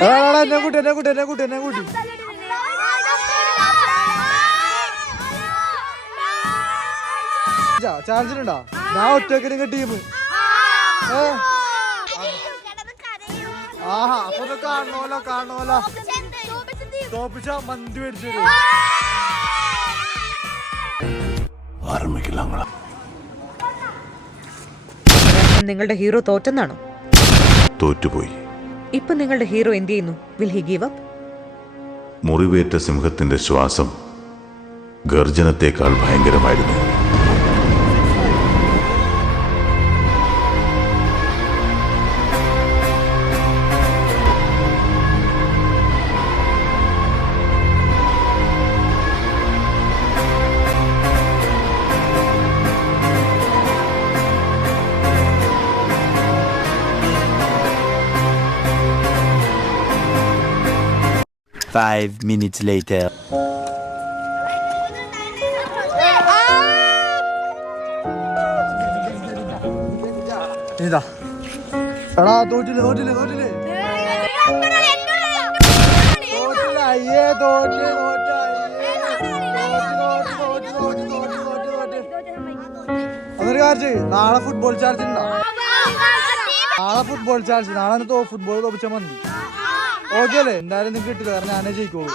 എന്നെ കൂട്ടി ചാർജിനുണ്ടോ? ഞാൻ ഒറ്റക്ക് ടീം. ആഹാ അപ്പൊ കാണണോലോ തോപ്പിച്ച മന്തി മേടിച്ചു തരും. നിങ്ങളുടെ ഹീറോ തോറ്റെന്നാണോ? തോറ്റുപോയി. ഇപ്പൊ നിങ്ങളുടെ ഹീറോ എന്ത് ചെയ്യുന്നു? Will he give up? മുറിവേറ്റ സിംഹത്തിന്റെ ശ്വാസം ഗർജനത്തെക്കാൾ ഭയങ്കരമായിരുന്നു. Five minutes later. ഇതാ എടാ തോറ്റില്ലേ അയ്യേ അതൊരു കാര്യം. നാളെ ഫുട്ബോൾ ചാർജ് ഉണ്ടോ? നാളെ ഫുട്ബോൾ തോപ്പിച്ചാൽ മതി. ഓക്കെ അല്ലേ? എന്തായാലും നിങ്ങൾക്ക് കിട്ടില്ല, കാരണം ഞാനേ ജയിക്കോളൂ.